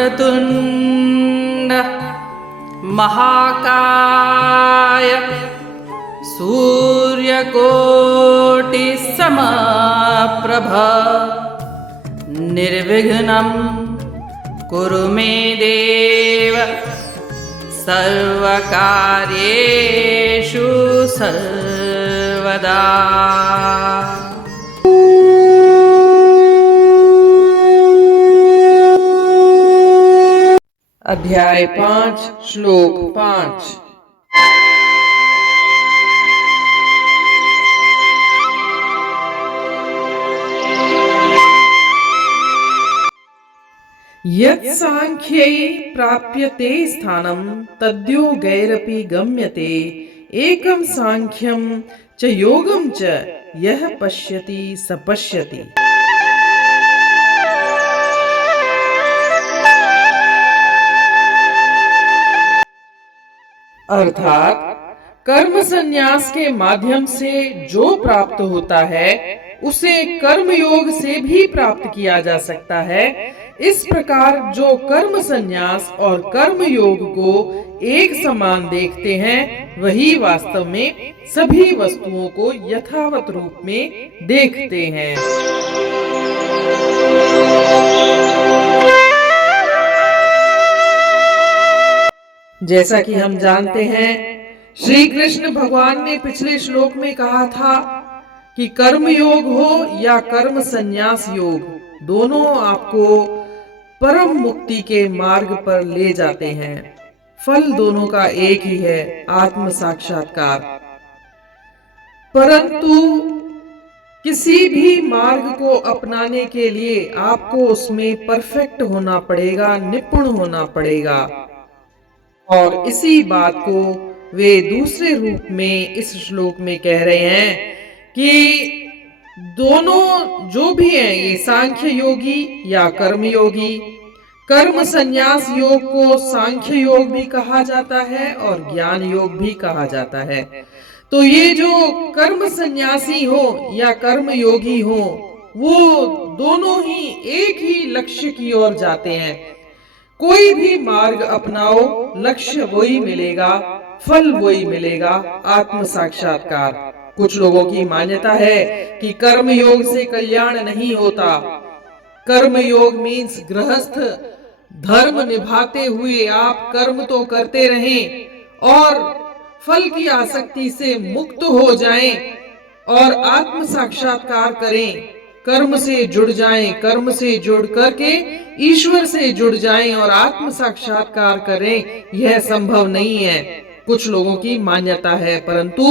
वक्रतुण्ड महाकाय सूर्यकोटिसमप्रभ निर्विघ्नं कुरु मे देव सर्वकार्येषु सर्वदा। अध्याय 5 श्लोक 5। यत् सांख्यै प्राप्यते स्थानं तद्योगैरपि गम्यते एकं सांख्यं च योगं च यः पश्यति स पश्यति। अर्थात कर्म संन्यास के माध्यम से जो प्राप्त होता है उसे कर्म योग से भी प्राप्त किया जा सकता है। इस प्रकार जो कर्म संन्यास और कर्म योग को एक समान देखते हैं वही वास्तव में सभी वस्तुओं को यथावत रूप में देखते हैं। जैसा कि हम जानते हैं, श्री कृष्ण भगवान ने पिछले श्लोक में कहा था कि कर्म योग हो या कर्म संन्यास योग, दोनों आपको परम मुक्ति के मार्ग पर ले जाते हैं। फल दोनों का एक ही है, आत्म साक्षात्कार। परंतु किसी भी मार्ग को अपनाने के लिए आपको उसमें परफेक्ट होना पड़ेगा, निपुण होना पड़ेगा। और इसी बात को वे दूसरे रूप में इस श्लोक में कह रहे हैं कि दोनों जो भी हैं, ये सांख्य योगी या कर्म योगी, कर्म संन्यास योग को सांख्य योग भी कहा जाता है और ज्ञान योग भी कहा जाता है। तो ये जो कर्म संन्यासी हो या कर्म योगी हो, वो दोनों ही एक ही लक्ष्य की ओर जाते हैं। कोई भी मार्ग अपनाओ, लक्ष्य वही मिलेगा, फल वही मिलेगा, आत्म साक्षात्कार। कुछ लोगों की मान्यता है कि कर्म योग से कल्याण नहीं होता। कर्म योग मीन्स गृहस्थ धर्म निभाते हुए आप कर्म तो करते रहें और फल की आसक्ति से मुक्त हो जाएं और आत्म साक्षात्कार करें, कर्म से जुड़ जाएं, कर्म से जुड़ करके ईश्वर से जुड़ जाएं और आत्म साक्षात्कार करें, यह संभव नहीं है। कुछ लोगों की मान्यता है, परंतु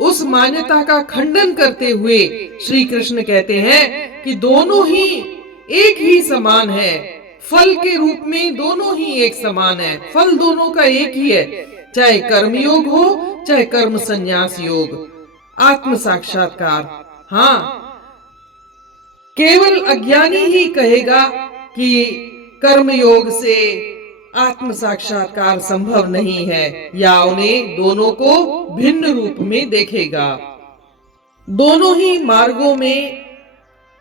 उस मान्यता का खंडन करते हुए श्री कृष्ण कहते हैं कि दोनों ही एक ही समान है। फल के रूप में दोनों ही एक समान है, फल दोनों का एक ही है, चाहे कर्म योग हो चाहे कर्म संन्यास योग, आत्म साक्षात्कार। हाँ, केवल अज्ञानी ही कहेगा कि कर्म योग से आत्म साक्षात्कार संभव नहीं है, या उन्हें दोनों को भिन्न रूप में देखेगा। दोनों ही मार्गों में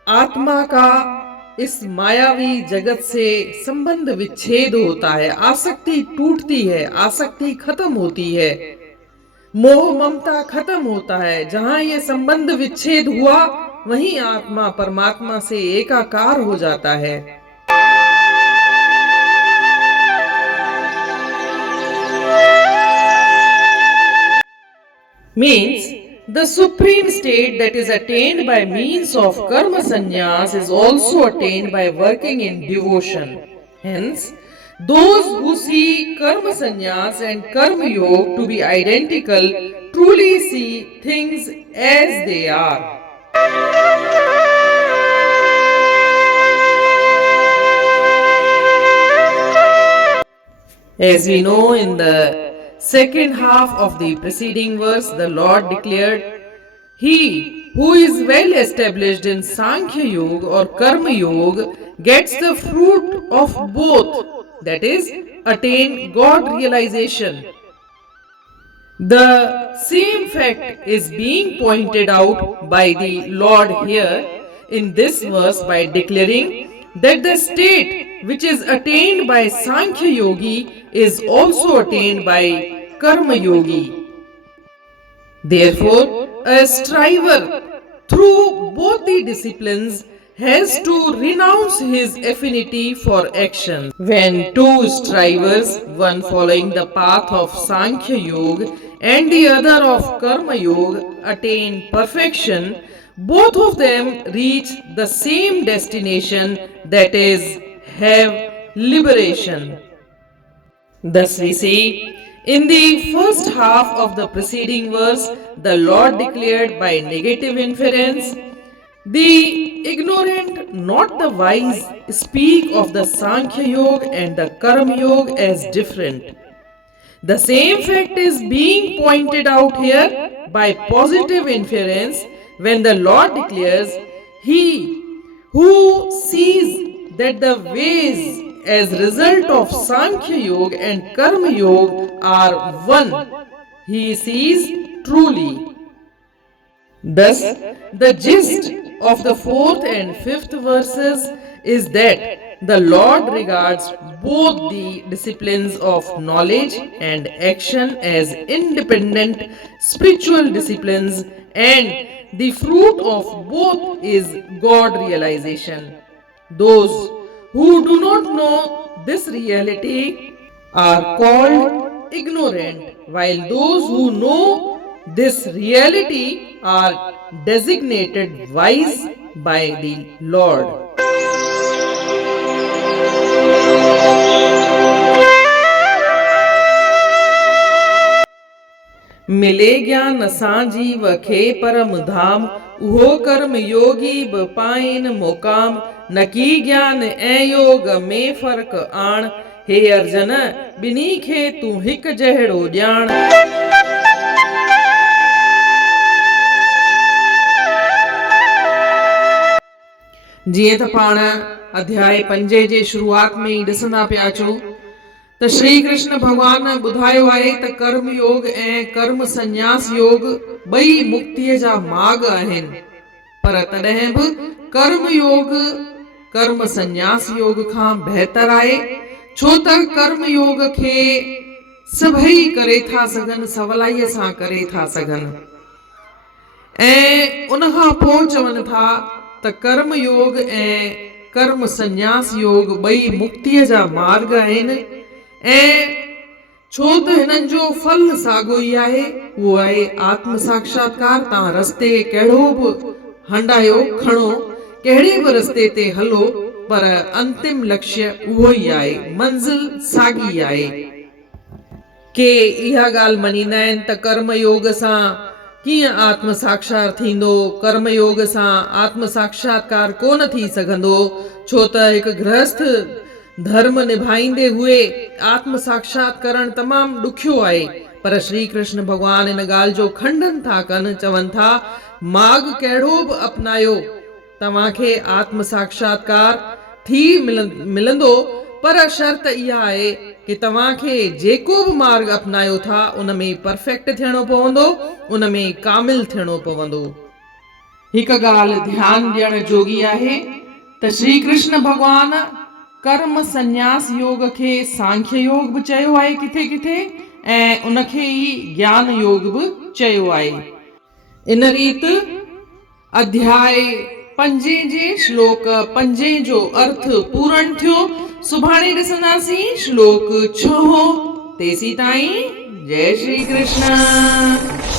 आत्मा का इस मायावी जगत से संबंध विच्छेद होता है, आसक्ति टूटती है, आसक्ति खत्म होती है, मोह ममता खत्म होता है। जहां ये संबंध विच्छेद हुआ वहीं आत्मा परमात्मा से एकाकार हो जाता है। Means the supreme state that is attained by means of karma sannyas is also attained by working in devotion. Hence, those who see karma sannyas and karma yoga to be identical truly see things as they are. As we know, in the second half of the preceding verse, the Lord declared, "He who is well established in Sankhya Yoga or Karma Yoga gets the fruit of both, that is, attain God realization." The same fact is being pointed out by the Lord here in this verse by declaring that the state which is attained by Sankhya Yogi is also attained by Karma Yogi. Therefore, a striver through both the disciplines has to renounce his affinity for action. When two strivers, one following the path of Sankhya Yoga and the other of Karma Yoga, attain perfection, both of them reach the same destination, that is, have liberation. Thus we see, in the first half of the preceding verse, the Lord declared by negative inference, the ignorant, not the wise, speak of the Sankhya Yoga and the Karma Yoga as different. The same fact is being pointed out here by positive inference when the Lord declares, he who sees that the ways as result of Sankhya Yoga and Karma Yoga are one, he sees truly. Thus, the gist of the fourth and fifth verses is that the Lord regards both the disciplines of knowledge and action as independent spiritual disciplines, and the fruit of both is God realization. Those who do not know this reality are called ignorant, while those who know this reality are designated wise by the Lord. मिले ज्ञान सांजीव खे परम धाम, उहो कर्म योगी ब pine मोकाम, नकी ज्ञान ऐं योग में फर्क आण, हे अर्जन बिनी खे तूं हिक जहिड़ो ॼाण। जीअं त पाण अध्याय 5 जे शुरूआत में ई ॾिसंदा पिया अचूं त श्री कृष्ण भगवान ॿुधायो आहे त कर्म योग ऐं कर्म संन्यास योग ॿई मुक्तिअ जा मार्ग आहिनि, पर तॾहिं बि कर्म योग कर्म संन्यास योग खां बहितर आहे, छो त कर्म योग खे सभई करे था सघनि, सवलाईअ सां करे था सघनि, ऐं उन खां पोइ चवनि था त कर्म योग ऐं कर्म संन्यास योग ॿई मुक्तिअ जा मार्ग आहिनि, ऐं छो त हिननि जो फल साॻियो ई आहे, उहो आहे आत्म साक्षात्कार। तव्हां रस्ते कहिड़ो बि हंडायो खणो, कहिड़े बि रस्ते ते हलो, पर अंतिम लक्ष्य उहो ई आहे, मंज़िल साॻी आहे। के इहा ॻाल्हि मञींदा आहिनि त कर्म योग सां कीअं आत्म साक्षात्कार थींदो, कर्म योग सां आत्म साक्षात्कार कोन थी सघंदो, छो त हिकु गृहस्थ धर्म निभाईंदे हुए आत्म साक्षात्कार करण तमामु ॾुखियो आहे। पर श्री कृष्ण भगवान इन ॻाल्हि जो खंडन था कनि, चवनि था मार्ग कहिड़ो बि अपनायो तव्हांखे आत्म साक्षात्कार थी मिलंदो, पर शर्त इहा आहे कि तव्हांखे जेको बि मार्ग अपनायो था उन में परफेक्ट थियणो पवंदो, उन में कामिल थियणो पवंदो। हिकु ॻाल्हि ध्यानु ॾियण जोगी आहे त श्री कृष्ण भगवान कर्म संन्यास योग खे सांख्य योग बि चयो आहे किथे किथे, ऐं उनखे ई ज्ञान योग बि चयो आहे। इन रीति अध्याय 5 जे श्लोक 5 जो अर्थ पूर्ण थियो। सुभाणे ॾिसंदासीं श्लोक 6। तेसी ताईं जय श्री कृष्ण।